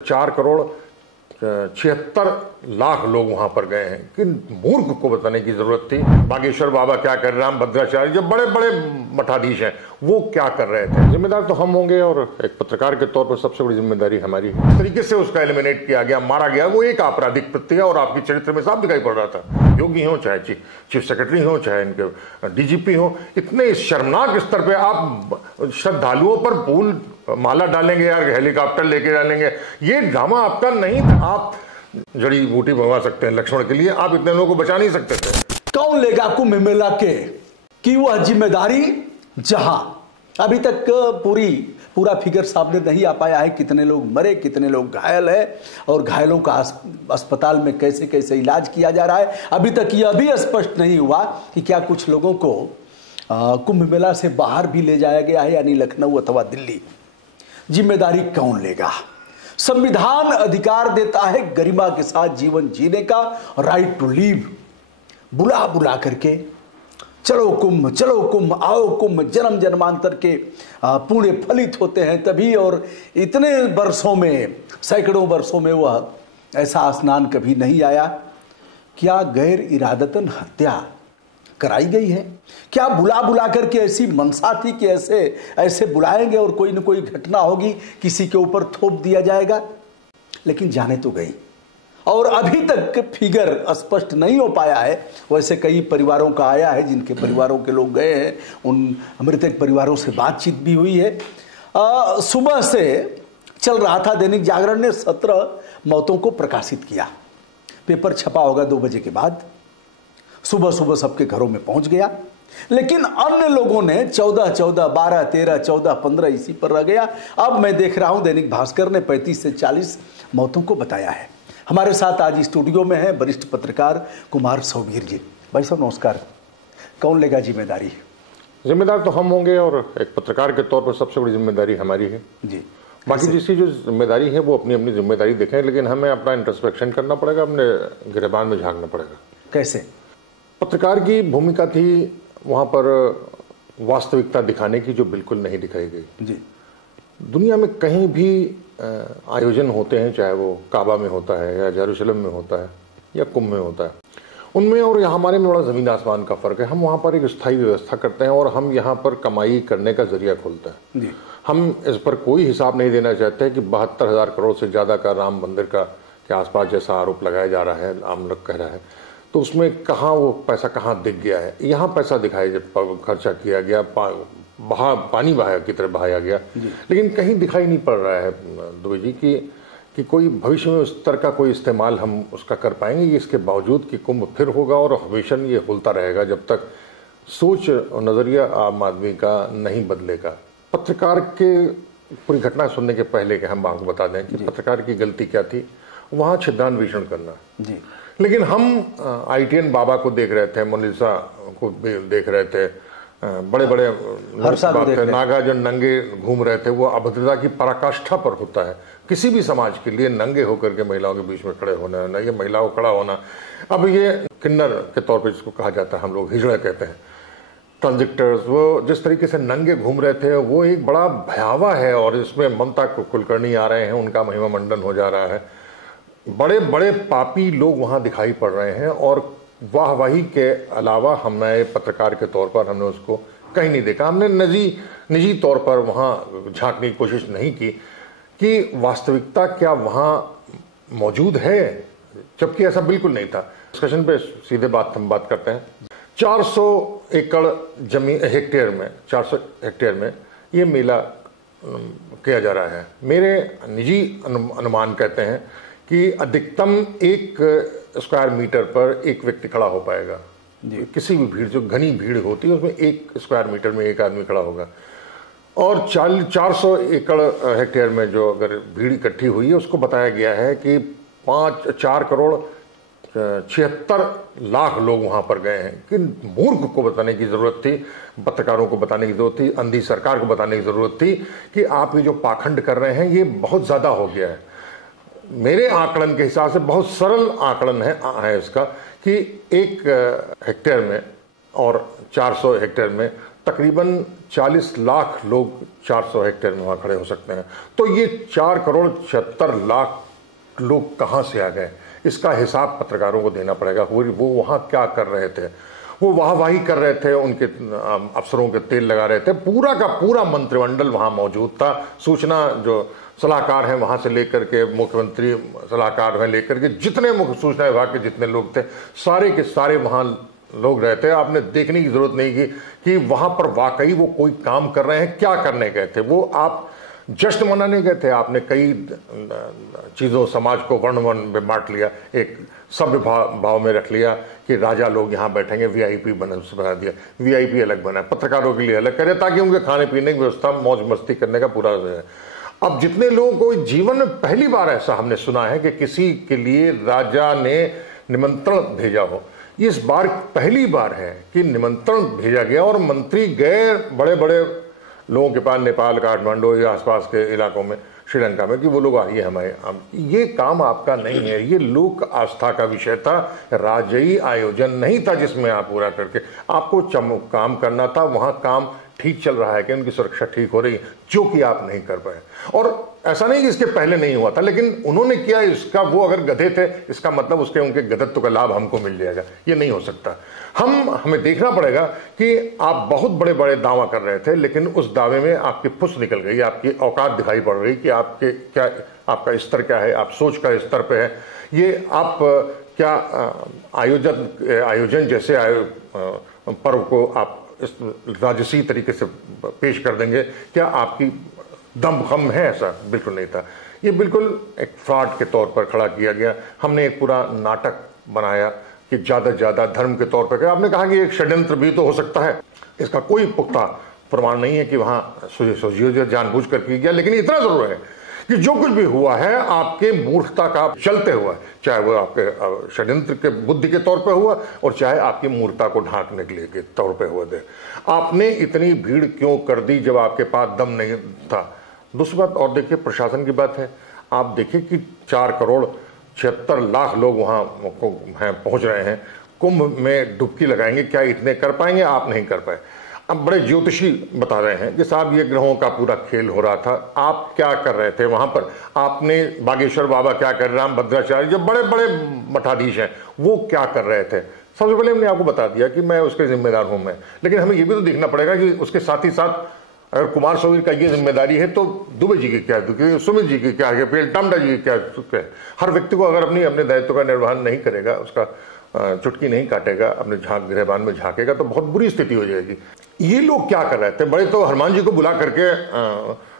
4,76,00,000 लोग वहां पर गए हैं कि मूर्ख को बताने की जरूरत थी। बागेश्वर बाबा क्या कर रहे हैं, राम भद्राचार्य जो बड़े बड़े मठाधीश हैं वो क्या कर रहे थे। जिम्मेदार तो हम होंगे और एक पत्रकार के तौर पर सबसे बड़ी जिम्मेदारी हमारी है। इस तरीके से उसका एलिमिनेट किया गया, मारा गया, वो एक आपराधिक प्रक्रिया और आपके चरित्र में साफ दिखाई पड़ रहा था। योगी हो चाहे चीफ सेक्रेटरी हो चाहे इनके डीजीपी हो, इतने शर्मनाक स्तर पे आप श्रद्धालुओं पर फूल माला डालेंगे यार, हेलीकॉप्टर लेके डालेंगे, ये ड्रामा आपका नहीं था। आप जड़ी बूटी मंगवा सकते हैं लक्ष्मण के लिए, आप इतने लोगों को बचा नहीं सकते थे। कौन लेगा कुंभ मेला के कि वह जिम्मेदारी, जहां अभी तक पूरा फिगर सामने नहीं आ पाया है, कितने लोग मरे, कितने लोग घायल है और घायलों का अस्पताल में कैसे कैसे इलाज किया जा रहा है। अभी तक यह भी स्पष्ट नहीं हुआ कि क्या कुछ लोगों को कुंभ मेला से बाहर भी ले जाया गया है, यानी लखनऊ अथवा दिल्ली। जिम्मेदारी कौन लेगा? संविधान अधिकार देता है गरिमा के साथ जीवन जीने का, राइट टू लीव। बुला बुला करके चलो कुंभ, आओ कुंभ, जन्म जन्मांतर के पुण्य फलित होते हैं तभी, और इतने वर्षों में, सैकड़ों वर्षों में वह ऐसा स्नान कभी नहीं आया। क्या गैर इरादतन हत्या कराई गई है? क्या बुला बुला करके ऐसी मनसा थी कि ऐसे बुलाएंगे और कोई न कोई घटना होगी, किसी के ऊपर थोप दिया जाएगा? लेकिन जाने तो गई और अभी तक फिगर स्पष्ट नहीं हो पाया है। वैसे कई परिवारों का आया है, जिनके परिवारों के लोग गए हैं, उन मृतक परिवारों से बातचीत भी हुई है। सुबह से चल रहा था, दैनिक जागरण ने 17 मौतों को प्रकाशित किया। पेपर छपा होगा 2 बजे के बाद, सुबह सुबह सबके घरों में पहुंच गया। लेकिन अन्य लोगों ने 14, 12, 13, 14, 15 इसी पर रह गया। अब मैं देख रहा हूं दैनिक भास्कर ने 35 से 40 मौतों को बताया है। हमारे साथ आज स्टूडियो में है वरिष्ठ पत्रकार कुमार सौवीर जी। भाई साहब नमस्कार। कौन लेगा जिम्मेदारी? जिम्मेदार तो हम होंगे और एक पत्रकार के तौर पर सबसे बड़ी जिम्मेदारी हमारी है जी। बाकी जिसकी जो जिम्मेदारी है वो अपनी अपनी जिम्मेदारी देखें, लेकिन हमें अपना इंट्रोस्पेक्शन करना पड़ेगा, अपने गिरबान में झांकना पड़ेगा। कैसे? पत्रकार की भूमिका थी वहां पर वास्तविकता दिखाने की, जो बिल्कुल नहीं दिखाई गई जी। दुनिया में कहीं भी आयोजन होते हैं, चाहे वो काबा में होता है या जेरूशलम में होता है या कुंभ में होता है, उनमें और यहाँ हमारे में बड़ा ज़मीन आसमान का फ़र्क है। हम वहाँ पर एक स्थायी व्यवस्था करते हैं और हम यहाँ पर कमाई करने का जरिया खोलते हैं जी। हम इस पर कोई हिसाब नहीं देना चाहते कि 72,000 करोड़ से ज़्यादा का राम मंदिर के आसपास जैसा आरोप लगाया जा रहा है, आम लोग कह रहा है, तो उसमें कहाँ वो पैसा कहाँ दिख गया है। यहाँ पैसा दिखाई, जब खर्चा किया गया, पानी बहाया की तरह बहाया गया, लेकिन कहीं दिखाई नहीं पड़ रहा है दुबे जी कि कोई भविष्य में उस तरह का कोई इस्तेमाल हम उसका कर पाएंगे। इसके बावजूद कि कुंभ फिर होगा और हमेशा ये होता रहेगा जब तक सोच और नज़रिया आम आदमी का नहीं बदलेगा। पत्रकार के पूरी घटना सुनने के पहले के हम आपको बता दें कि पत्रकार की गलती क्या थी, वहाँ छिद्रान्वेषण करना जी। लेकिन हम ITN बाबा को देख रहे थे, मोनालिसा को देख रहे थे, बड़े बड़े नागार्जुन नंगे घूम रहे थे। वो अभद्रता की पराकाष्ठा पर होता है किसी भी समाज के लिए, नंगे होकर के महिलाओं के बीच में खड़े होना, न ये महिलाओं को खड़ा होना। अब ये किन्नर के तौर पर इसको कहा जाता है, हम लोग हिजड़ा कहते हैं, ट्रांजिक्टर्स, वो जिस तरीके से नंगे घूम रहे थे वो एक बड़ा भयावह है। और इसमें ममता कुलकर्णी आ रहे हैं, उनका महिमा मंडन हो जा रहा है, बड़े बड़े पापी लोग वहाँ दिखाई पड़ रहे हैं। और वाहवाही के अलावा हमें पत्रकार के तौर पर हमने उसको कहीं नहीं देखा। हमने निजी तौर पर वहाँ झांकने की कोशिश नहीं की कि वास्तविकता क्या वहाँ मौजूद है, जबकि ऐसा बिल्कुल नहीं था। डिस्कशन पे सीधे हम बात करते हैं। 400 एकड़ जमीन हेक्टेयर में 400 हेक्टेयर में ये मेला किया जा रहा है। मेरे निजी अनुमान कहते हैं कि अधिकतम 1 स्क्वायर मीटर पर एक व्यक्ति खड़ा हो पाएगा। किसी भी भीड़, जो घनी भीड़ होती है उसमें 1 स्क्वायर मीटर में एक आदमी खड़ा होगा। और 400 एकड़ हेक्टेयर में जो अगर भीड़ इकट्ठी हुई है उसको बताया गया है कि 4,76,00,000 लोग वहां पर गए हैं कि मूर्ख को बताने की जरूरत थी, पत्रकारों को बताने की जरूरत थी, अंधी सरकार को बताने की जरूरत थी कि आप ये जो पाखंड कर रहे हैं ये बहुत ज्यादा हो गया है। मेरे आकलन के हिसाब से बहुत सरल आकलन है इसका कि 1 हेक्टेयर में और 400 हेक्टेयर में तकरीबन 40 लाख लोग 400 हेक्टेयर में वहां खड़े हो सकते हैं। तो ये 4,76,00,000 लोग कहां से आ गए, इसका हिसाब पत्रकारों को देना पड़ेगा। वो वहां क्या कर रहे थे, वो वाहवाही कर रहे थे, उनके अफसरों के तेल लगा रहे थे। पूरा का पूरा मंत्रिमंडल वहां मौजूद था। सूचना जो सलाहकार हैं वहां से लेकर के मुख्यमंत्री सलाहकार हैं लेकर के जितने मुख्य सूचना विभाग के जितने लोग थे, सारे के सारे वहां लोग रहते हैं। आपने देखने की जरूरत नहीं की कि वहां पर वाकई वो कोई काम कर रहे हैं, क्या करने गए थे। वो आप जश्न मनाने गए थे, आपने कई चीज़ों समाज को वर्ण वर्ण में बांट लिया, एक सभ्य भाव में रख लिया कि राजा लोग यहाँ बैठेंगे, वीआईपी बना दिया, वीआईपी अलग बना, पत्रकारों के लिए अलग करे ताकि उनके खाने पीने की व्यवस्था मौज मस्ती करने का पूरा है। अब जितने लोगों को जीवन में पहली बार ऐसा हमने सुना है कि किसी के लिए राजा ने निमंत्रण भेजा हो, इस बार पहली बार है कि निमंत्रण भेजा गया और मंत्री गए बड़े बड़े लोगों के पास, नेपाल, काठमांडू या आसपास के इलाकों में, श्रीलंका में, कि वो लोग आइए हमारे। ये काम आपका नहीं है, ये लोक आस्था का विषय था, राजयी आयोजन नहीं था जिसमें आप पूरा करके आपको काम करना था। वहां काम ठीक चल रहा है कि उनकी सुरक्षा ठीक हो रही है, जो कि आप नहीं कर पाए। और ऐसा नहीं कि इसके पहले नहीं हुआ था, लेकिन उन्होंने किया इसका, वो अगर गधे थे इसका मतलब उसके उनके गधत्व का लाभ हमको मिल जाएगा, ये नहीं हो सकता। हमें देखना पड़ेगा कि आप बहुत बड़े बड़े दावा कर रहे थे, लेकिन उस दावे में आपकी फुस निकल गई, आपकी औकात दिखाई पड़ रही कि आपके क्या, आपका स्तर क्या है, आप सोच का स्तर पे है। ये आप क्या आयोजन जैसे पर्व को आप इस राजसी तरीके से पेश कर देंगे, क्या आपकी दमखम है? ऐसा बिल्कुल नहीं था। ये बिल्कुल एक फ्रॉड के तौर पर खड़ा किया गया। हमने एक पूरा नाटक बनाया कि ज़्यादा से ज़्यादा धर्म के तौर पर। आपने कहा कि एक षड्यंत्र भी तो हो सकता है, इसका कोई पुख्ता प्रमाण नहीं है कि वहाँ सुयोजित जानबूझ कर किया गया, लेकिन इतना जरूर है कि जो कुछ भी हुआ है आपके मूर्खता का चलते हुआ, चाहे वो आपके षड्यंत्र के बुद्धि के तौर पे हुआ और चाहे आपकी मूर्खता को ढांकने के लिए के तौर पे हुआ दे। आपने इतनी भीड़ क्यों कर दी जब आपके पास दम नहीं था? दूसरी बात और देखिए, प्रशासन की बात है। आप देखिए कि 4,76,00,000 लोग वहाँ पहुँच रहे हैं, कुंभ में डुबकी लगाएंगे, क्या इतने कर पाएंगे? आप नहीं कर पाए। अब बड़े ज्योतिषी बता रहे हैं कि साहब ये ग्रहों का पूरा खेल हो रहा था। आप क्या कर रहे थे वहां पर? आपने बागेश्वर बाबा क्या कर रहे हैं, भद्राचार्य जो बड़े बड़े मठाधीश हैं वो क्या कर रहे थे? सबसे पहले हमने आपको बता दिया कि मैं उसके जिम्मेदार हूं मैं, लेकिन हमें ये भी तो देखना पड़ेगा कि उसके साथ ही साथ अगर कुमार सौवीर का ये जिम्मेदारी है तो दुबे जी की क्या, सुमित जी की क्या है, टामडा जी की क्या? हर व्यक्ति को अगर अपने दायित्व का निर्वहन नहीं करेगा, उसका चुटकी नहीं काटेगा, अपने गृहबान में झांकेगा तो बहुत बुरी स्थिति हो जाएगी। ये लोग क्या कर रहे थे? बड़े तो हनुमान जी को बुला करके,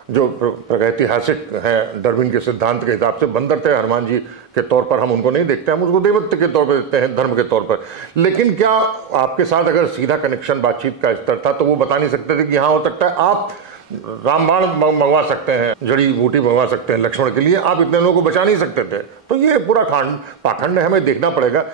जो प्रागैतिहासिक हैं डार्विन के सिद्धांत के हिसाब से बंदर थे हनुमान जी के तौर पर, हम उनको नहीं देखते, हम उसको देवत्व के तौर पर देखते हैं, धर्म के तौर पर। लेकिन क्या आपके साथ अगर सीधा कनेक्शन बातचीत का स्तर था तो वो बता नहीं सकते थे कि हाँ हो सकता है आप रामबाण मंगवा सकते हैं, जड़ी बूटी मंगवा सकते हैं लक्ष्मण के लिए, आप इतने लोगों को बचा नहीं सकते थे। तो ये पूरा पाखंड है, हमें देखना पड़ेगा।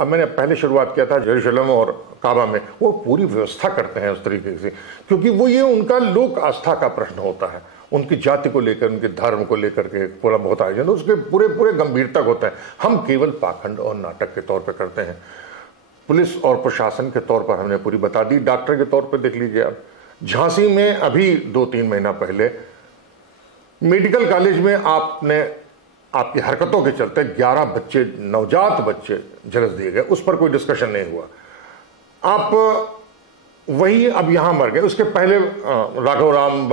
मैंने पहले शुरुआत किया था यरूशलेम और काबा में, वो पूरी व्यवस्था करते हैं उस तरीके से, क्योंकि वो ये उनका लोक आस्था का प्रश्न होता है, उनकी जाति को लेकर, उनके धर्म को लेकर के पूरा बहुत आयोजन उसके पूरे गंभीरता होता है। हम केवल पाखंड और नाटक के तौर पर करते हैं। पुलिस और प्रशासन के तौर पर हमने पूरी बता दी। डॉक्टर के तौर पर देख लीजिए आप, झांसी में अभी 2-3 महीना पहले मेडिकल कॉलेज में आपकी हरकतों के चलते 11 बच्चे, नवजात बच्चे झलस दिए गए, उस पर कोई डिस्कशन नहीं हुआ। आप वही अब यहां मर गए। उसके पहले राघव राम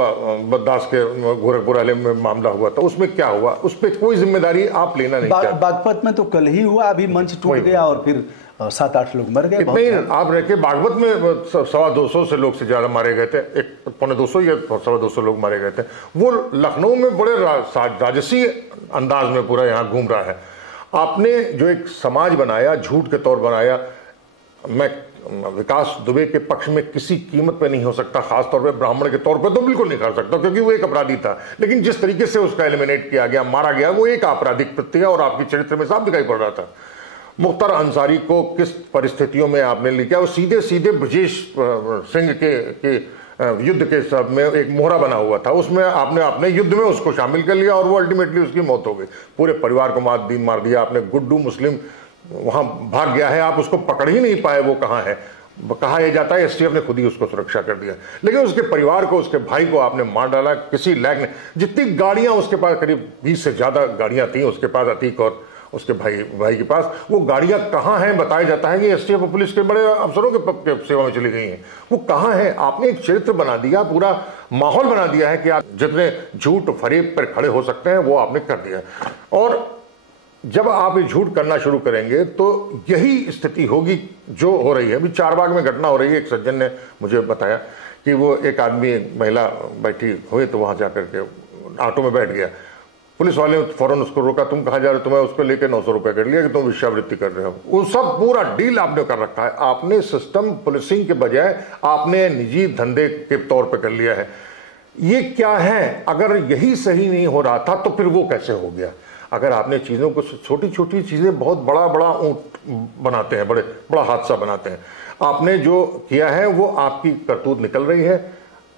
दास के गोरखपुर वाले में मामला हुआ था, उसमें क्या हुआ? उस पर कोई जिम्मेदारी आप लेना नहीं चाहते। बागपत में तो कल ही हुआ, अभी मंच टूट गया और फिर 7-8 लोग मर गए। नहीं, आप रह के बागपत में 250 से लोग से ज्यादा मारे गए थे, 1-250 या 250 लोग मारे गए थे। वो लखनऊ में बड़े राजसी अंदाज में पूरा यहाँ घूम रहा है। आपने जो एक समाज बनाया, झूठ के तौर बनाया, मैं विकास दुबे के पक्ष में किसी कीमत पे नहीं हो सकता, खासतौर पे ब्राह्मण के तौर पे तो बिल्कुल नहीं कर सकता, क्योंकि वो एक अपराधी था। लेकिन जिस तरीके से उसका एलिमिनेट किया गया, मारा गया, वो एक आपराधिक कृत्य है और आपके चरित्र में साफ दिखाई पड़ रहा था। मुख्तार अंसारी को किस परिस्थितियों में आपने लिखा, वो सीधे सीधे ब्रजेश सिंह के युद्ध के सब में एक मोहरा बना हुआ था, उसमें आपने अपने युद्ध में उसको शामिल कर लिया और वो अल्टीमेटली उसकी मौत हो गई। पूरे परिवार को मार दिया आपने। गुड्डू मुस्लिम वहां भाग गया है, आप उसको पकड़ ही नहीं पाए वो कहां है। कहा यह जाता है एसटीएफ ने खुद ही उसको सुरक्षा कर दिया, लेकिन उसके परिवार को, उसके भाई को आपने मार डाला किसी लायक ने। जितनी गाड़ियां उसके पास, करीब 20 से ज्यादा गाड़ियां थी उसके पास, अतीक और उसके भाई के पास, वो गाड़ियां कहां हैं? बताया जाता है कि एसटीएफ और पुलिस के बड़े अफसरों के सेवा में चली गई हैं। वो कहां है? आपने एक चरित्र बना दिया, पूरा माहौल बना दिया है कि आप जितने झूठ फरेब पर खड़े हो सकते हैं वो आपने कर दिया। और जब आप ये झूठ करना शुरू करेंगे तो यही स्थिति होगी जो हो रही है। अभी चारबाग में घटना हो रही है, एक सज्जन ने मुझे बताया कि वो एक आदमी, महिला बैठी हुई तो वहां जाकर के ऑटो में बैठ गया, पुलिस वाले फौरन उसको रोका, तुम कहां जा रहे हो? तुम्हें उसको लेकर 900 रुपए कर लिया कि तुम वेश्यावृत्ति कर रहे हो। वो सब पूरा डील आपने कर रखा है। आपने सिस्टम पुलिसिंग के बजाय आपने निजी धंधे के तौर पर कर लिया है। ये क्या है? अगर यही सही नहीं हो रहा था तो फिर वो कैसे हो गया? अगर आपने चीजों को, छोटी छोटी चीजें बहुत बड़ा बड़ा ऊंट बनाते हैं, बड़ा हादसा बनाते हैं। आपने जो किया है वो आपकी करतूत निकल रही है।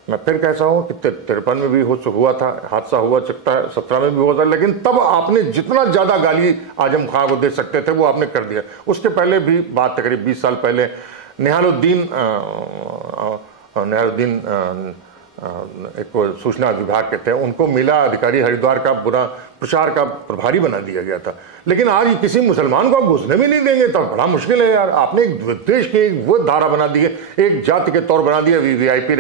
मैं फिर कहता हूं कि 53 में भी हुआ था हादसा, हुआ सकता है 17 में भी हुआ था, लेकिन तब आपने जितना ज्यादा गाली आजम खां को दे सकते थे वो आपने कर दिया। उसके पहले भी बात, करीब 20 साल पहले निहालुद्दीन एक सूचना विभाग के थे, उनको मिला अधिकारी हरिद्वार का बुरा प्रचार का प्रभारी बना दिया गया था। लेकिन आज किसी मुसलमान को घुसने भी नहीं देंगे तो बड़ा मुश्किल है यार। आपने एक देश की वो धारा बना दी है, एक जाति के तौर बना दिया, वीआईपी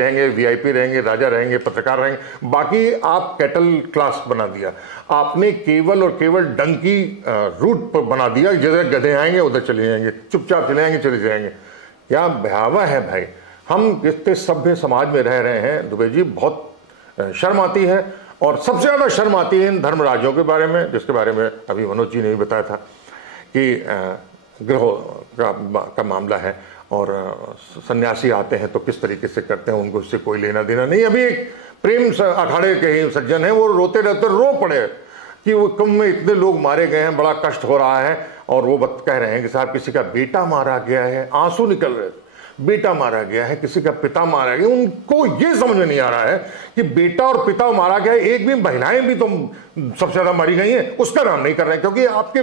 रहेंगे, राजा रहेंगे, पत्रकार रहेंगे, बाकी आप कैटल क्लास बना दिया। आपने केवल और केवल डंकी रूट पर बना दिया, जिधर गधे आएंगे उधर चले जाएंगे, चुपचाप चले जाएंगे, चले जाएंगे। क्या भयावह है भाई। हम इतने सभ्य समाज में रह रहे हैं दुबे जी, बहुत शर्म आती है। और सबसे ज्यादा शर्म आती है इन धर्मराजों के बारे में, जिसके बारे में अभी मनोज जी ने भी बताया था कि ग्रह का मामला है और सन्यासी आते हैं तो किस तरीके से करते हैं, उनको इससे कोई लेना देना नहीं। अभी एक प्रेम अखाड़े के ही सज्जन है, वो रोते रहते रो पड़े कि वो कुंभ में इतने लोग मारे गए हैं, बड़ा कष्ट हो रहा है। और वो कह रहे हैं कि साहब किसी का बेटा मारा गया है, आंसू निकल रहे थे, बेटा मारा गया है, किसी का पिता मारा गया। उनको ये समझ में नहीं आ रहा है कि बेटा और पिता मारा गया है, एक भी महिलाएं भी तो सबसे ज्यादा मारी गई हैं, उसका नाम नहीं कर रहे हैं, क्योंकि आपके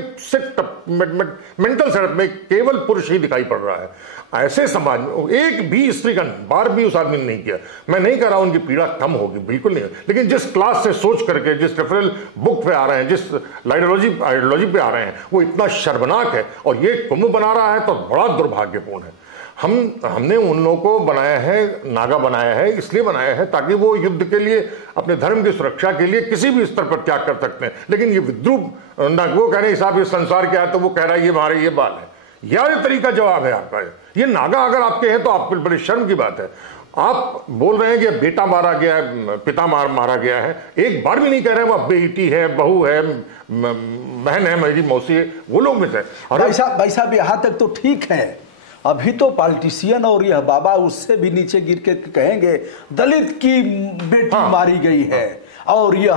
मेंटल सेटअप में केवल पुरुष ही दिखाई पड़ रहा है। ऐसे समाज में एक भी स्त्री का बार भी उस आदमी ने नहीं किया। मैं नहीं कह रहा उनकी पीड़ा कम होगी, बिल्कुल नहीं, लेकिन जिस क्लास से सोच करके, जिस रेफरल बुक पे आ रहे हैं, जिस आइडियोलॉजी पे आ रहे हैं, वो इतना शर्मनाक है। और ये कुंभ बना रहा है तो बड़ा दुर्भाग्यपूर्ण है। हमने उन लोगों को बनाया है, नागा बनाया है, इसलिए बनाया है ताकि वो युद्ध के लिए, अपने धर्म की सुरक्षा के लिए किसी भी स्तर पर त्याग कर सकते हैं। लेकिन ये विद्रूप, वो कह रहे हैं साहब ये संसार क्या है, तो वो कह रहा है ये हमारे ये बाल है। यह तरीका जवाब है आपका। ये नागा अगर आपके हैं तो आपको बड़ी शर्म की बात है। आप बोल रहे हैं कि बेटा मारा गया है, पिता मारा गया है, एक बार भी नहीं कह रहे वह बेटी है, बहू है, बहन है, मेरी मौसी है, वो लोग में से। भाई साहब यहाँ तक तो ठीक है। अभी तो पॉलिटिशियन और यह बाबा उससे भी नीचे गिर के कहेंगे दलित की बेटी मारी गई है और यह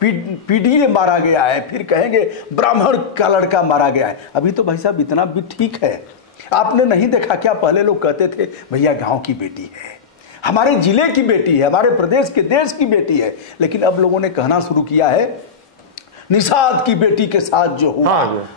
पीडीए मारा गया है, फिर कहेंगे ब्राह्मण का लड़का मारा गया है। अभी तो भाई साहब इतना भी ठीक है। आपने नहीं देखा क्या, पहले लोग कहते थे भैया गांव की बेटी है, हमारे जिले की बेटी है, हमारे प्रदेश के देश की बेटी है। लेकिन अब लोगों ने कहना शुरू किया है निषाद की बेटी के साथ जो हुआ,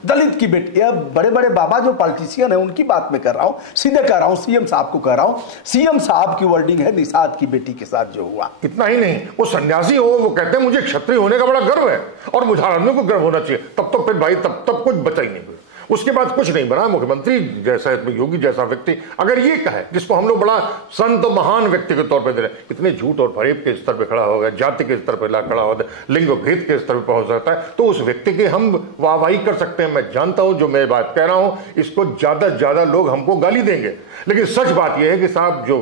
दलित की बेटी। अब बड़े बड़े बाबा जो पॉलिटिशियन है उनकी बात में कर रहा हूं, सीधे कह रहा हूं, सीएम साहब को कह रहा हूं, सीएम साहब की वर्डिंग है निषाद की बेटी के साथ जो हुआ। इतना ही नहीं, वो सन्यासी हो, वो कहते हैं मुझे क्षत्रिय होने का बड़ा गर्व है और मुझे आदमियों को गर्व होना चाहिए। तब तो फिर भाई तब कुछ बचा ही नहीं। उसके बाद कुछ नहीं बना। मुख्यमंत्री जैसा, योगी जैसा व्यक्ति अगर ये कहे, जिसको हम लोग बड़ा संत महान व्यक्ति के तौर पे दे रहे, इतने झूठ और फरेब के स्तर पे खड़ा होगा, जाति के स्तर पे खड़ा होता है, लिंग भेद के स्तर पे पहुंच जाता है, तो उस व्यक्ति की हम वाहवाही कर सकते हैं। मैं जानता हूं जो मैं बात कह रहा हूं इसको ज्यादा से ज्यादा लोग हमको गाली देंगे, लेकिन सच बात यह है कि साहब जो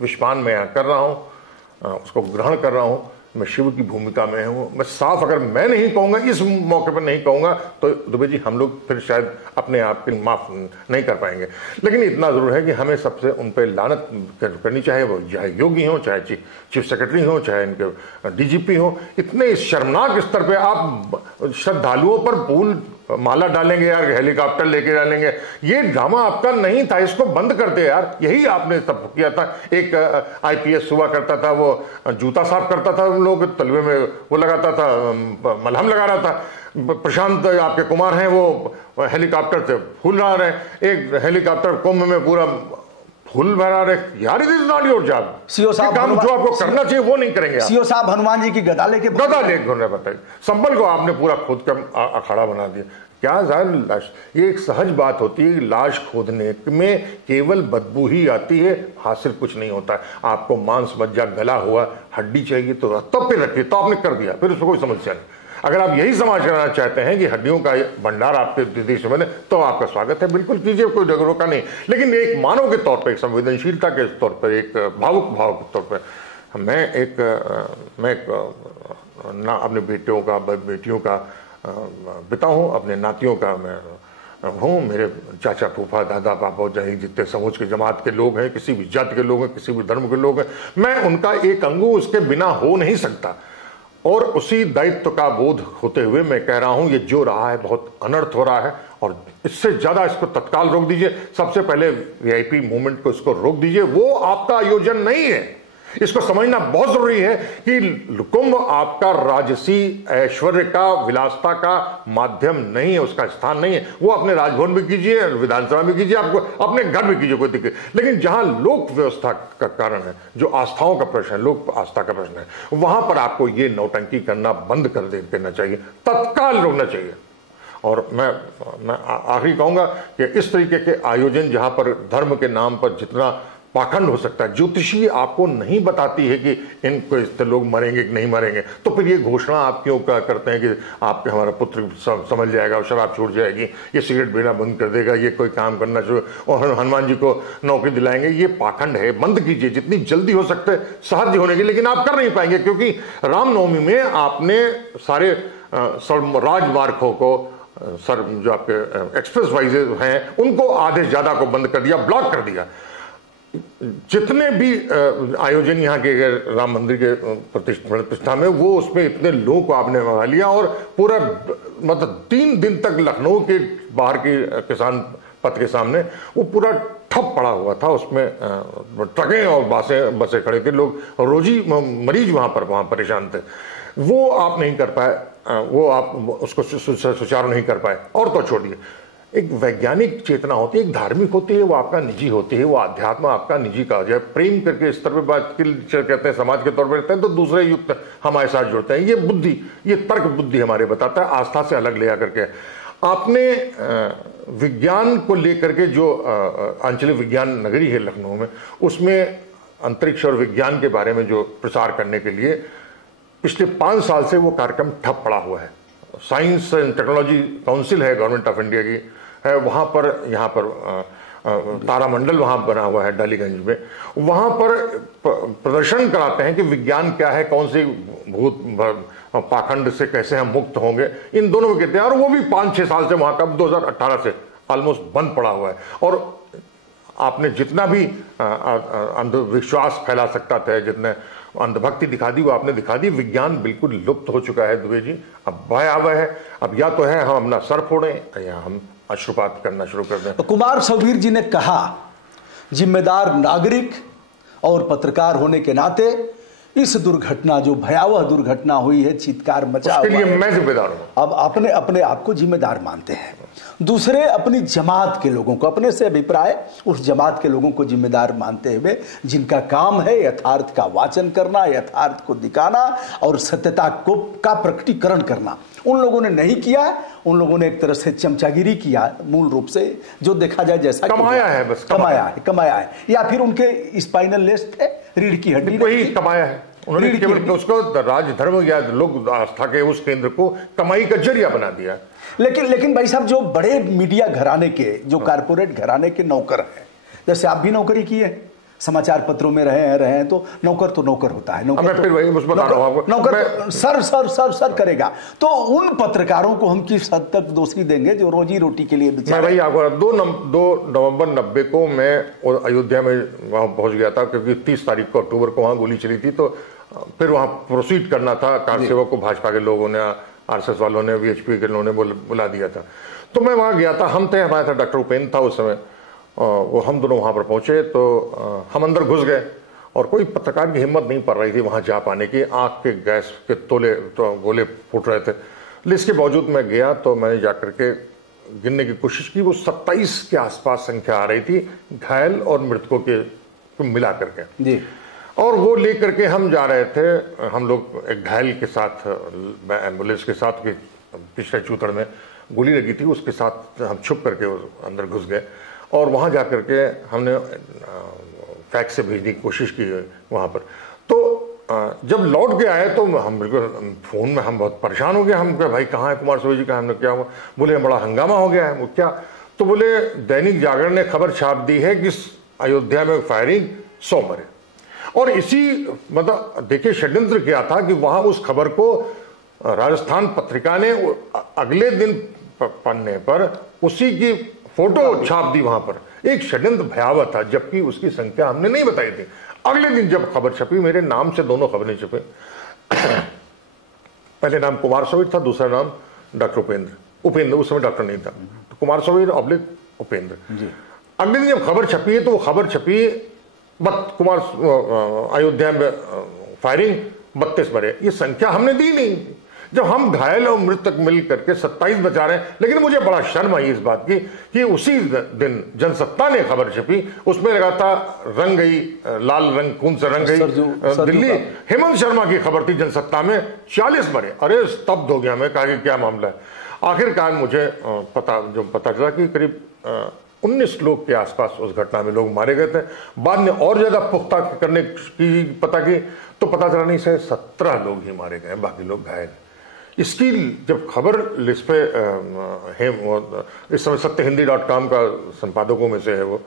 विश्वान में कर रहा हूं उसको ग्रहण कर रहा हूं, मैं शिव की भूमिका में हूं। मैं साफ, अगर मैं नहीं कहूंगा, इस मौके पर नहीं कहूंगा, तो दुबे जी हम लोग फिर शायद अपने आप के माफ नहीं कर पाएंगे। लेकिन इतना जरूर है कि हमें सबसे उन पर लानत करनी चाहिए, वो चाहे योगी हो, चाहे चीफ सेक्रेटरी हो, चाहे इनके डीजीपी हो। इतने शर्मनाक स्तर पे आप श्रद्धालुओं पर फूल माला डालेंगे यार, हेलीकॉप्टर लेके डालेंगे, ये ड्रामा आपका नहीं था, इसको बंद कर दे यार। यही आपने तब किया था। एक आईपीएस हुआ करता था, वो जूता साफ करता था, उन लोग तलवे में वो लगाता था, मलहम लगा रहा था। प्रशांत आपके कुमार हैं, वो हेलीकॉप्टर से फूल रहा है। एक हेलीकॉप्टर कुंभ में पूरा फुल बहरा रहे यार, it is not your job. CO साहब काम जो आपको करना चाहिए वो नहीं करेंगे। सीओ साहब हनुमान जी की गदा लेके घूम रहे, बताइए। संबल को आपने पूरा खुद का अखाड़ा बना दिया। क्या जाहिर लाश, ये एक सहज बात होती है। लाश खोदने में केवल बदबू ही आती है, हासिल कुछ नहीं होता है। आपको मांस मज्जा गला हुआ हड्डी चाहिए तो तब पे रखिए, तो आपने कर दिया, फिर उसमें कोई समस्या नहीं। अगर आप यही समाज करना चाहते हैं कि हड्डियों का भंडार आपके देश में बने, तो आपका स्वागत है, बिल्कुल कीजिए, कोई रोका नहीं। लेकिन एक मानव के तौर पर, एक संवेदनशीलता के तौर पर, एक भावुक भाव के तौर पर, मैं अपने बेटियों का पिता हूँ, अपने नातियों का मैं हूँ। मेरे चाचा फूफा दादा पापा चाहे जितने समूच के जमात के लोग हैं, किसी भी जाति के लोग हैं, किसी भी धर्म के लोग हैं, मैं उनका एक अंगू उसके बिना हो नहीं सकता। और उसी दायित्व का बोध होते हुए मैं कह रहा हूं, ये जो रहा है बहुत अनर्थ हो रहा है, और इससे ज्यादा इसको तत्काल रोक दीजिए। सबसे पहले वीआईपी मूवमेंट को इसको रोक दीजिए, वो आपका आयोजन नहीं है। इसको समझना बहुत जरूरी है कि कुंभ आपका राजसी ऐश्वर्य का, विलासता का माध्यम नहीं है, उसका स्थान नहीं है। वो अपने राजभवन भी कीजिए, विधानसभा भी कीजिए, आपको अपने घर भी कीजिए, कोई दिक्कत। लेकिन जहां लोक व्यवस्था का कारण है, जो आस्थाओं का प्रश्न है, लोक आस्था का प्रश्न है, वहां पर आपको ये नौटंकी करना बंद कर देना चाहिए, तत्काल रोकना चाहिए। और मैं आखिरी कहूंगा कि इस तरीके के आयोजन जहां पर धर्म के नाम पर जितना पाखंड हो सकता है, ज्योतिषी आपको नहीं बताती है कि इनको इससे लोग मरेंगे कि नहीं मरेंगे, तो फिर ये घोषणा आप क्यों करते हैं कि आपके हमारा पुत्र समझ जाएगा और शराब छूट जाएगी, ये सिगरेट पीना बंद कर देगा, ये कोई काम करना शुरू, और हनुमान जी को नौकरी दिलाएंगे। ये पाखंड है, बंद कीजिए जितनी जल्दी हो सकते है, साध्य होने की। लेकिन आप कर नहीं पाएंगे, क्योंकि रामनवमी में आपने सारे राजमार्गों को, सर जो आपके एक्सप्रेस वाइजेज हैं, उनको आधे ज्यादा को बंद कर दिया, ब्लॉक कर दिया। जितने भी आयोजन यहाँ के राम मंदिर के प्रतिष्ठा में, वो उसमें इतने लोगों को आपने मंगा लिया, और पूरा मतलब 3 दिन तक लखनऊ के बाहर की किसान पथ के सामने वो पूरा ठप पड़ा हुआ था। उसमें ट्रकें और बसें खड़े थे, लोग रोजी मरीज वहां परेशान थे। वो आप नहीं कर पाए, वो आप उसको सुचारू नहीं कर पाए। और तो छोड़िए, एक वैज्ञानिक चेतना होती है, एक धार्मिक होती है, वो आपका निजी होती है, वो अध्यात्म आपका निजी का है। प्रेम करके स्तर पर बात कहते हैं, समाज के तौर पर रहते हैं, तो दूसरे युक्त हमारे साथ जुड़ते हैं। ये बुद्धि, ये तर्क बुद्धि हमारे बताता है, आस्था से अलग ले आकर के। आपने विज्ञान को लेकर के जो आंचलिक विज्ञान नगरी है लखनऊ में, उसमें अंतरिक्ष और विज्ञान के बारे में जो प्रचार करने के लिए पिछले 5 साल से वो कार्यक्रम ठप पड़ा हुआ है। साइंस एंड टेक्नोलॉजी काउंसिल है गवर्नमेंट ऑफ इंडिया की, है वहाँ पर, यहाँ पर तारामंडल वहाँ बना हुआ है डालीगंज में, वहाँ पर प्रदर्शन कराते हैं कि विज्ञान क्या है, कौन सी भूत पाखंड से कैसे हम मुक्त होंगे, इन दोनों में कहते हैं। और वो भी 5-6 साल से वहाँ का 2018 से ऑलमोस्ट बंद पड़ा हुआ है। और आपने जितना भी अंधविश्वास फैला सकता था, जितने अंधभक्ति दिखा दी, वो आपने दिखा दी। विज्ञान बिल्कुल लुप्त हो चुका है दुबे जी। अब भयावह है, अब या तो है हम अपना सर फोड़ें या हम अश्रुपात करना शुरू कर दें। कुमार सवगीर जी ने कहा, जिम्मेदार नागरिक और पत्रकार होने के नाते इस दुर्घटना, जो भयावह दुर्घटना हुई है, चित्कार मचा, उसके लिए मैं जिम्मेदार हूं। अब अपने आप को जिम्मेदार मानते हैं, दूसरे अपनी जमात के लोगों को, अपने से अभिप्राय उस जमात के लोगों को जिम्मेदार मानते हुए, जिनका काम है यथार्थ का वाचन करना, यथार्थ को दिखाना और सत्यता को का प्रकटीकरण करना, उन लोगों ने नहीं किया। उन लोगों ने एक तरह से चमचागिरी किया, मूल रूप से जो देखा जाए जैसा कमाया है, बस कमाया है, या फिर उनके स्पाइनल लिस्ट है, रीढ़ की हड्डी, वही कमाया है उन्होंने, केवल उसको राजधर्म या लोक आस्था के उस केंद्र को कमाई का जरिया बना दिया। लेकिन भाई साहब, जो बड़े मीडिया घराने के, जो कारपोरेट घराने के नौकर हैं, जैसे आप भी नौकरी किए, समाचार पत्रों में रहे हैं, तो नौकर होता है। नौकर सर करेगा। तो उन पत्रकारों को हम किस हद तक दोषी देंगे जो रोजी रोटी के लिए मैं भाई आपको 2 नवंबर 90 को मैं अयोध्या में वहां पहुंच गया था, क्योंकि 30 तारीख को अक्टूबर को वहां गोली चली थी। तो फिर वहां प्रोसीड करना था। कार सेवक को भाजपा के लोगों ने, आरएसएस वालों ने, वीएचपी के लोगों ने बुला दिया था। तो मैं वहां गया था, हम थे, हमारे साथ डॉक्टर उपेंद्र था उस समय। वो हम दोनों वहां पर पहुंचे, तो हम अंदर घुस गए और कोई पत्रकार की हिम्मत नहीं पड़ रही थी वहां जा पाने की। आंख के गैस के गोले फूट रहे थे। इसके बावजूद मैं गया, तो मैंने जाकर के गिनने की कोशिश की, वो 27 के आसपास संख्या आ रही थी घायल और मृतकों के मिला करके जी। और वो लेकर के हम जा रहे थे, हम लोग एक घायल के साथ एम्बुलेंस के साथ के पिछले चूतड़ में गोली लगी थी, उसके साथ हम छुप करके अंदर घुस गए और वहाँ जा करके हमने फैक्स से भेजने की कोशिश की वहाँ पर। तो जब लौट के आए तो हम बिल्कुल फ़ोन में हम बहुत परेशान हो गए। हम क्या भाई कहाँ है कुमार स्वामी जी का, हमने क्या हुआ? बोले बड़ा हंगामा हो गया है। वो क्या? तो बोले दैनिक जागरण ने खबर छाप दी है कि अयोध्या में फायरिंग 100 मरे। और इसी मतलब देखिए षड्यंत्र किया था कि वहाँ उस खबर को राजस्थान पत्रिका ने अगले दिन पन्ने पर उसी की फोटो छाप दी वहां पर। एक षड्यंत्र भयावह था, जबकि उसकी संख्या हमने नहीं बताई थी। अगले दिन जब खबर छपी, मेरे नाम से दोनों खबरें छपे, पहले नाम कुमार सवीर था, दूसरा नाम डॉक्टर उपेंद्र, उस समय डॉक्टर नहीं था, तो कुमार सवीर ऑब्लिक उपेंद्र। अगले दिन जब खबर छपी है तो वो खबर छपी कुमार अयोध्या में फायरिंग 32 मरे। ये संख्या हमने दी नहीं। जब हम घायल और मृतक मिल करके 27 बचा रहे हैं, लेकिन मुझे बड़ा शर्म आई इस बात की कि उसी दिन जनसत्ता ने खबर छपी, उसमें लगा था रंग गई लाल रंग खून से रंग गई दिल्ली। हेमंत शर्मा की खबर थी जनसत्ता में 40 मरे। अरे स्तब्ध हो गया मैं, कहा कि क्या मामला है। आखिरकार मुझे पता चला कि करीब 19 लोग के आसपास उस घटना में लोग मारे गए थे। बाद में और ज्यादा पुख्ता करने की पता की तो पता चला नहीं से 17 लोग ही मारे गए, बाकी लोग घायल। इसकी जब खबर लिस्ट पे इस समय सत्यहिंदी.com का संपादकों में से है वो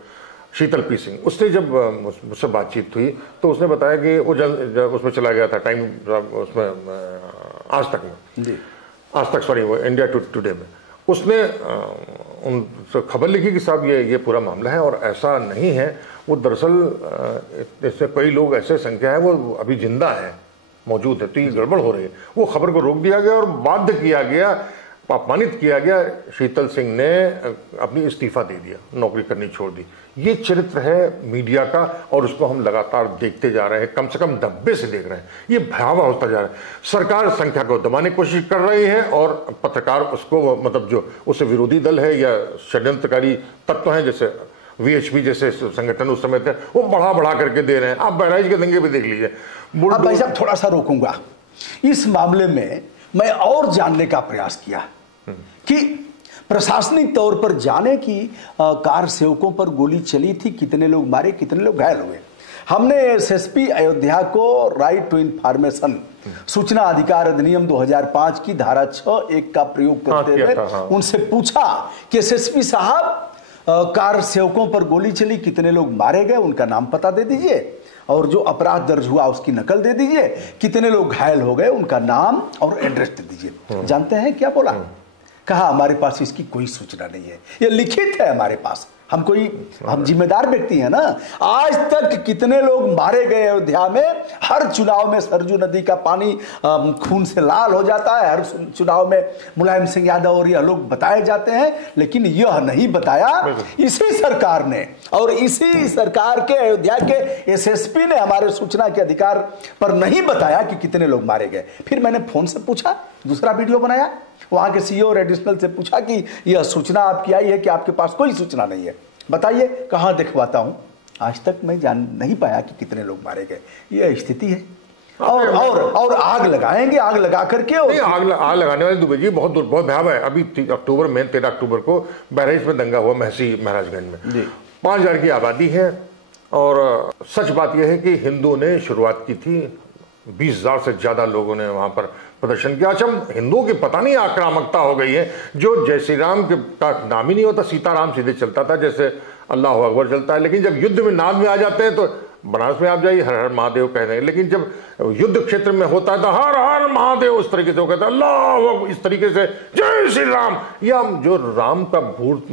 शीतल पी सिंह, उसने जब मुझसे बातचीत हुई तो उसने बताया कि वो जब उसमें चला गया था टाइम, उसमें आज तक में जी, आज तक सॉरी वो इंडिया टुडे में उसने उन खबर लिखी कि साहब ये पूरा मामला है और ऐसा नहीं है। वो दरअसल इससे कई लोग ऐसे संख्या है वो अभी जिंदा है, मौजूद है, तो ये गड़बड़ हो रही है। वो खबर को रोक दिया गया और बाध्य किया गया, अपमानित किया गया। शीतल सिंह ने अपनी इस्तीफा दे दिया, नौकरी करनी छोड़ दी। ये चरित्र है मीडिया का और उसको हम लगातार देखते जा रहे हैं, कम से कम धब्बे से देख रहे हैं। ये भयावह होता जा रहा है। सरकार संख्या को दबाने की कोशिश कर रही है और पत्रकार उसको मतलब जो उससे विरोधी दल है या षड्यंत्रकारी तत्व हैं, जैसे VHP जैसे संगठन उस समय थे, वो बढ़ा करके दे रहे हैं। आप बहराइच के दंगे पे देख लीजिए। अब भाई साहब थोड़ा सा रोकूंगा इस मामले में। मैं और जानने का प्रयास किया कि प्रशासनिक तौर पर जाने की कार सेवकों पर गोली चली थी, कितने लोग मारे, कितने लोग घायल हुए। हमने SSP अयोध्या को राइट टू इंफॉर्मेशन सूचना अधिकार अधिनियम 2005 की धारा 6(1) का प्रयोग करते हुए उनसे पूछा कि SSP साहब कार सेवकों पर गोली चली, कितने लोग मारे गए, उनका नाम पता दे दीजिए, और जो अपराध दर्ज हुआ उसकी नकल दे दीजिए, कितने लोग घायल हो गए उनका नाम और एड्रेस दे दीजिए। जानते हैं क्या बोला? कहा हमारे पास इसकी कोई सूचना नहीं है, ये लिखित है हमारे पास, हम जिम्मेदार व्यक्ति हैं ना। आज तक कितने लोग मारे गए अयोध्या में, हर चुनाव में सरजू नदी का पानी खून से लाल हो जाता है, हर चुनाव में मुलायम सिंह यादव और यह लोग बताए जाते हैं, लेकिन यह नहीं बताया इसी सरकार ने। और इसी सरकार के अयोध्या के SSP ने हमारे सूचना के अधिकार पर नहीं बताया कि कितने लोग मारे गए। फिर मैंने फोन से पूछा, दूसरा वीडियो बनाया, वहां के CEO और एडिशनल से पूछा कि यह सूचना आपकी आई है कि आपके पास कोई सूचना नहीं है, बताइए कहां दिखवाता हूं। आज तक मैं जान नहीं पाया कि कितने लोग मारे गए। यह स्थिति है। और आग लगाएंगे, आग लगा करके आग लगाने वाले दुबे जी बहुत भयावह है। अभी 13 अक्टूबर को बहराइच में दंगा हुआ, महसी महाराजगंज में 5000 की आबादी है। और सच बात यह है कि हिंदुओं ने शुरुआत की थी, 20,000 से ज्यादा लोगों ने वहां पर प्रदर्शन किया। अच्छा, हिंदुओं की पता नहीं आक्रामकता हो गई है, जो जय श्री राम का नाम ही नहीं होता, सीताराम सीधे चलता था, जैसे अल्लाह अकबर चलता है। लेकिन जब युद्ध में नाद में आ जाते हैं तो बनारस में आप जाइए हर हर महादेव कह रहे हैं, लेकिन जब युद्ध क्षेत्र में होता है तो हर हर महादेव उस तरीके से वो कहता है अल्लाह, इस तरीके से जय श्री राम। या जो राम का भूत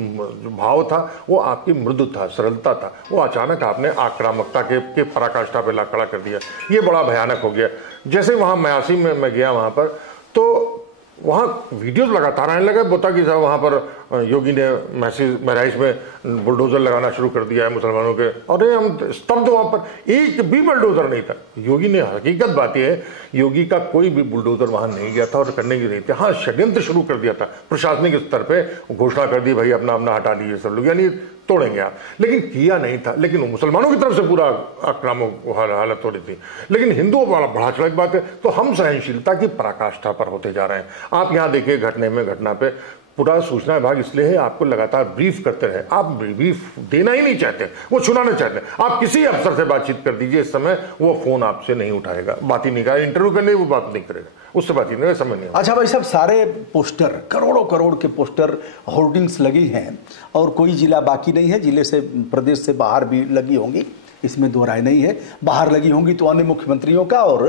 भाव था वो आपकी मृदु था, सरलता था, वो अचानक आपने आक्रामकता के पराकाष्ठा पे ला खड़ा कर दिया। ये बड़ा भयानक हो गया। जैसे वहां मयासी में मैं गया वहां पर, तो वहाँ वीडियोस लगातार आने लगे, बोता कि साहब वहाँ पर योगी ने महराइच में बुलडोजर लगाना शुरू कर दिया है मुसलमानों के, और हम स्तब्ध, वहाँ पर एक भी बुलडोजर नहीं था। योगी ने, हकीकत बात यह है, योगी का कोई भी बुलडोजर वहाँ नहीं गया था और करने की नहीं थी। हाँ, षड्यंत्र शुरू कर दिया था प्रशासनिक स्तर पर, घोषणा कर दी भाई अपना अपना हटा लीजिए सब लोग, यानी तोड़ेंगे आप, लेकिन किया नहीं था। लेकिन मुसलमानों की तरफ से पूरा आक्रामक हालत हो रही थी, लेकिन हिंदुओं वाला बड़ा चढ़ा बात है। तो हम सहनशीलता की पराकाष्ठा पर होते जा रहे हैं। आप यहाँ देखिए, घटना पे पूरा सूचना विभाग इसलिए है, आपको लगातार ब्रीफ करते रहे। आप ब्रीफ देना ही नहीं चाहते, वो सुनाना चाहते हैं। आप किसी अफसर से बातचीत कर दीजिए इस समय, वो फोन आपसे नहीं उठाएगा, बात ही नहीं करेगा, इंटरव्यू करने वो बात नहीं करेगा, उससे बात ही नहीं, समय नहीं। अच्छा भाई साहब, सारे पोस्टर, करोड़ों करोड़ के पोस्टर, होर्डिंग्स लगी हैं, और कोई जिला बाकी नहीं है, जिले से, प्रदेश से बाहर भी लगी होंगी, इसमें दो राय नहीं है। बाहर लगी होंगी तो अन्य मुख्यमंत्रियों का और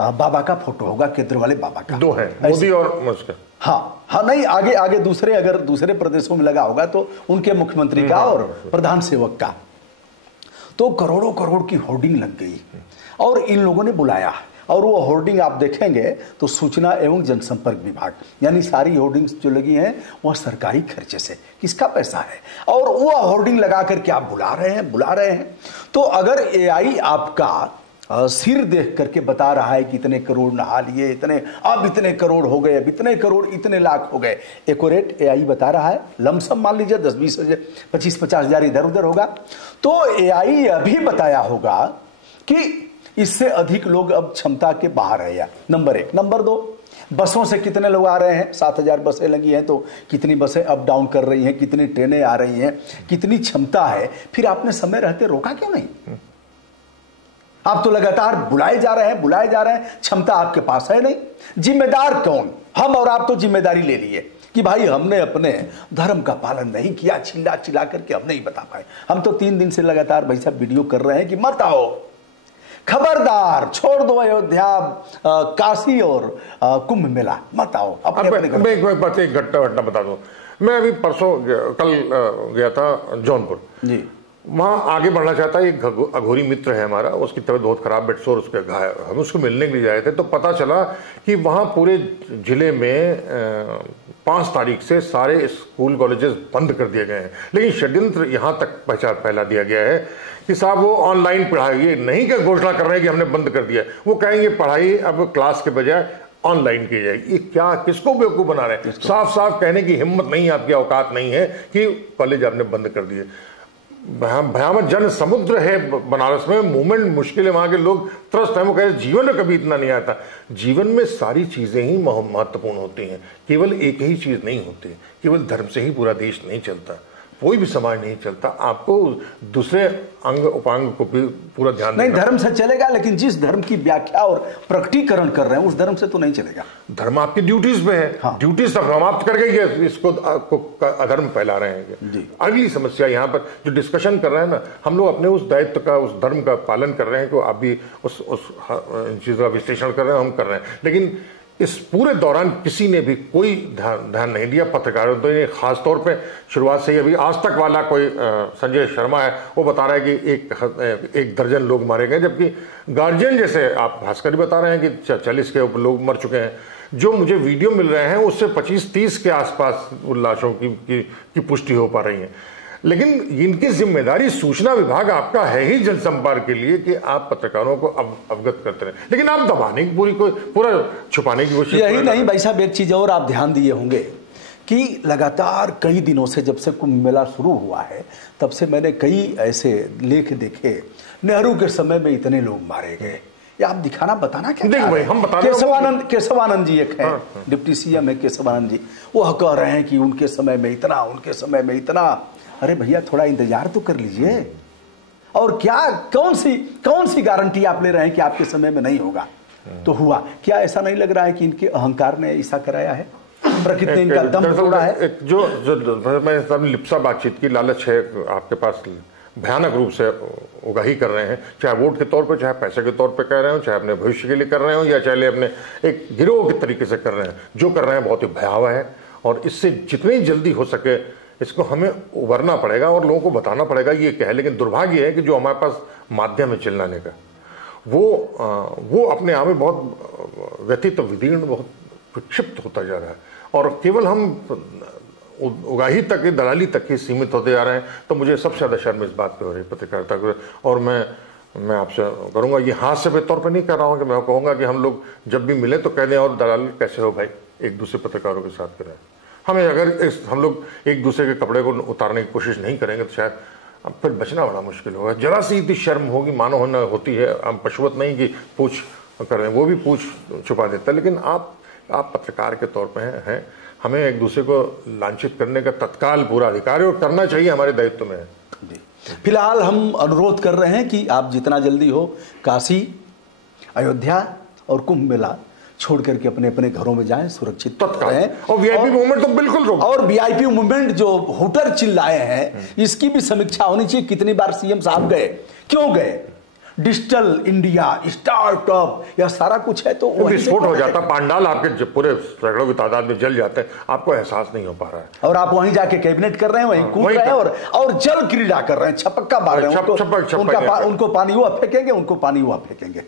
बाबा का फोटो होगा, केंद्र वाले बाबा का। दो है, मोदी और मुझका। हाँ, नहीं, आगे दूसरे, अगर दूसरे प्रदेशों में लगा होगा तो उनके मुख्यमंत्री का और प्रधान सेवक का। तो करोड़ों करोड़ की होर्डिंग लग गई और इन लोगों ने बुलाया, और वो होर्डिंग आप देखेंगे तो सूचना एवं जनसंपर्क विभाग, यानी सारी होर्डिंग्स जो लगी हैं वह सरकारी खर्चे से, किसका पैसा है, और वो होर्डिंग लगा करके आप बुला रहे हैं। तो अगर एआई आपका सिर देख करके बता रहा है कि इतने करोड़ नहा लिए, अब इतने करोड़ हो गए, अब इतने करोड़, इतने लाख हो गए, एक्यूरेट एआई बता रहा है, लमसम मान लीजिए 10-20 हजार, 25-50 हजार इधर उधर होगा, तो एआई अभी बताया होगा कि इससे अधिक लोग अब क्षमता के बाहर है। या नंबर 1, नंबर 2, बसों से कितने लोग आ रहे हैं, 7,000 बसें लगी हैं तो कितनी बसें अप डाउन कर रही हैं, कितनी ट्रेनें आ रही हैं, कितनी क्षमता है, फिर आपने समय रहते रोका क्यों नहीं? आप तो लगातार बुलाए जा रहे हैं, क्षमता आपके पास है नहीं। जिम्मेदार कौन? हम और आप तो जिम्मेदारी ले लिए कि भाई हमने अपने धर्म का पालन नहीं किया, चिल्ला करके हम नहीं बता पाए। हम तो 3 दिन से लगातार भाई साहब वीडियो कर रहे हैं कि मत आओ, खबरदार, छोड़ दो अयोध्या, काशी और कुंभ मेला, मत आओ। मैं एक घटना बता दूं। मैं अभी कल गया था जौनपुर जी, वहाँ आगे बढ़ना चाहता है। एक अघोरी मित्र है हमारा, उसकी तबीयत बहुत खराब, बेडसोर, उसके घायल, हम उसको मिलने के लिए जाए थे। तो पता चला कि वहाँ पूरे जिले में 5 तारीख से सारे स्कूल कॉलेजेस बंद कर दिए गए हैं। लेकिन षड्यंत्र यहाँ तक फैला दिया गया है कि साहब वो ऑनलाइन पढ़ाई, ये नहीं कि घोषणा कर रहे हैं कि हमने बंद कर दिया, वो कहेंगे पढ़ाई अब क्लास के बजाय ऑनलाइन की जाएगी। ये क्या, किसको बेवकूफ बना रहे हैं? साफ साफ कहने की हिम्मत नहीं, आपकी औकात नहीं है कि कॉलेज आपने बंद कर दिए। भयावह जन समुद्र है बनारस में, मूवमेंट मुश्किल है, वहां के लोग त्रस्त हैं। वो कहते जीवन में कभी इतना नहीं आता। जीवन में सारी चीजें ही महत्वपूर्ण होती हैं, केवल एक ही चीज नहीं होती। केवल धर्म से ही पूरा देश नहीं चलता, कोई भी समाज नहीं चलता। आपको दूसरे अंग उपांग को भी पूरा ध्यान नहीं, धर्म से चलेगा, लेकिन जिस धर्म की व्याख्या और प्रकटीकरण कर रहे हैं उस धर्म से तो नहीं चलेगा। धर्म आपकी ड्यूटीज पे है। हाँ। ड्यूटीज समाप्त करके इसको अधर्म फैला रहे हैं। अगली समस्या यहाँ पर जो डिस्कशन कर रहे हैं ना, हम लोग अपने उस दायित्व का, उस धर्म का पालन कर रहे हैं कि आप भी उस चीज का विश्लेषण कर रहे हैं, हम कर रहे हैं। लेकिन इस पूरे दौरान किसी ने भी कोई ध्यान नहीं दिया। पत्रकारों ने खास तौर पे शुरुआत से ही, अभी आज तक वाला कोई संजय शर्मा है, वो बता रहा है कि 1 दर्जन लोग मारे गए, जबकि गार्जियन, जैसे आप भास्कर बता रहे हैं कि 40 के ऊपर लोग मर चुके हैं। जो मुझे वीडियो मिल रहे हैं उससे 25-30 के आसपास लाशों की पुष्टि हो पा रही है। लेकिन इनकी जिम्मेदारी सूचना विभाग आपका है ही जनसंपर्क के लिए कि आप पत्रकारों को अवगत करते रहे, लेकिन आप दबाने की पूरा छुपाने की कोशिश। यही नहीं भाई साहब, एक चीज और आप ध्यान दिए होंगे कि लगातार कई दिनों से, जब से कुंभ मेला शुरू हुआ है तब से मैंने कई ऐसे लेख देखे, नेहरू के समय में इतने लोग मारे गए। ये आप दिखाना, बताना क्या? देख भाई, हम बता केशवानंद जी एक है, डिप्टी सीएम है केशवानंद जी, वो कह रहे हैं कि उनके समय में इतना, उनके समय में इतना। अरे भैया, थोड़ा इंतजार तो कर लीजिए। और क्या, कौन सी गारंटी आप ले रहे हैं कि आपके समय में नहीं होगा? तो हुआ क्या? ऐसा नहीं लग रहा है कि इनके अहंकार ने ऐसा कराया है, प्रकृति ने इनका दम तोड़ा है? जो मैं लिप्सा बातचीत की, लालच है आपके पास, भयानक रूप से उगाही कर रहे हैं, चाहे वोट के तौर पे, चाहे पैसे के तौर पे कर रहे हो, चाहे अपने भविष्य के लिए कर रहे हो, या चाहे अपने एक गिरोह के तरीके से कर रहे हैं। जो कर रहे हैं बहुत ही भयावह है, और इससे जितनी जल्दी हो सके इसको हमें उभरना पड़ेगा और लोगों को बताना पड़ेगा ये क्या है। लेकिन दुर्भाग्य है कि जो हमारे पास माध्यम है चिल्लाने का, वो अपने आप में बहुत व्यथित, विदीर्ण, बहुत क्षिप्त होता जा रहा है और केवल हम उगाही तक, दलाली तक ही सीमित होते जा रहे हैं। तो मुझे सबसे ज़्यादा शर्म इस बात पे हो रही है पत्रकारिता को। और मैं आपसे करूँगा, ये हास्य के तौर पे नहीं कर रहा हूँ कि मैं कहूँगा कि हम लोग जब भी मिले तो कह दें और दलाल कैसे हो भाई, एक दूसरे पत्रकारों के साथ करें। हमें अगर हम लोग एक दूसरे के कपड़े को उतारने की कोशिश नहीं करेंगे तो शायद अब फिर बचना बड़ा मुश्किल होगा। जरा सी इतनी शर्म होगी, मानो होना होती है, हम पशुवत नहीं कि पूछ कर रहे हैं, वो भी पूछ छुपा देता है। लेकिन आप पत्रकार के तौर पे हैं, हमें एक दूसरे को लांछित करने का तत्काल पूरा अधिकार है और करना चाहिए, हमारे दायित्व में है। फिलहाल हम अनुरोध कर रहे हैं कि आप जितना जल्दी हो काशी, अयोध्या और कुंभ मेला छोड़ करके अपने अपने घरों में जाएं, सुरक्षित रहें। और वीआईपी मूवमेंट तो बिल्कुल रोक। और वीआईपी मूवमेंट जो हुटर चिल्लाए हैं, इसकी भी समीक्षा होनी चाहिए। कितनी बार सीएम साहब गए, क्यों गए? डिजिटल इंडिया, स्टार्टअप, यह सारा कुछ है तो विस्फोट हो जाता, पांडाल आपके पूरे सैकड़ों की तादाद में जल जाते हैं, आपको एहसास नहीं हो पा रहा है। और आप वहीं जाके कैबिनेट कर रहे हैं, वहीं कूद रहे हैं और जल क्रीड़ा कर रहे हैं, छपक्का मार रहे हैं। उनको पानी हुआ फेंकेंगे, उनको पानी हुआ फेंकेंगे।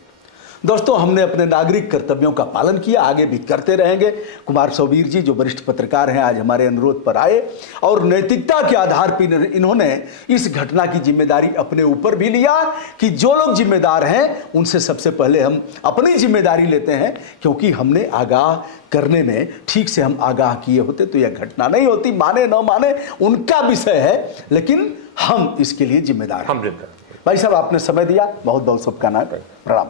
दोस्तों, हमने अपने नागरिक कर्तव्यों का पालन किया, आगे भी करते रहेंगे। कुमार सौबीर जी जो वरिष्ठ पत्रकार हैं, आज हमारे अनुरोध पर आए और नैतिकता के आधार पर इन्होंने इस घटना की जिम्मेदारी अपने ऊपर भी लिया कि जो लोग जिम्मेदार हैं उनसे सबसे पहले हम अपनी जिम्मेदारी लेते हैं, क्योंकि हमने आगाह करने में ठीक से हम आगाह किए होते तो यह घटना नहीं होती। माने न माने उनका विषय है, लेकिन हम इसके लिए जिम्मेदार हैं। भाई साहब, आपने समय दिया, बहुत बहुत शुभकामनाएं, प्रणाम।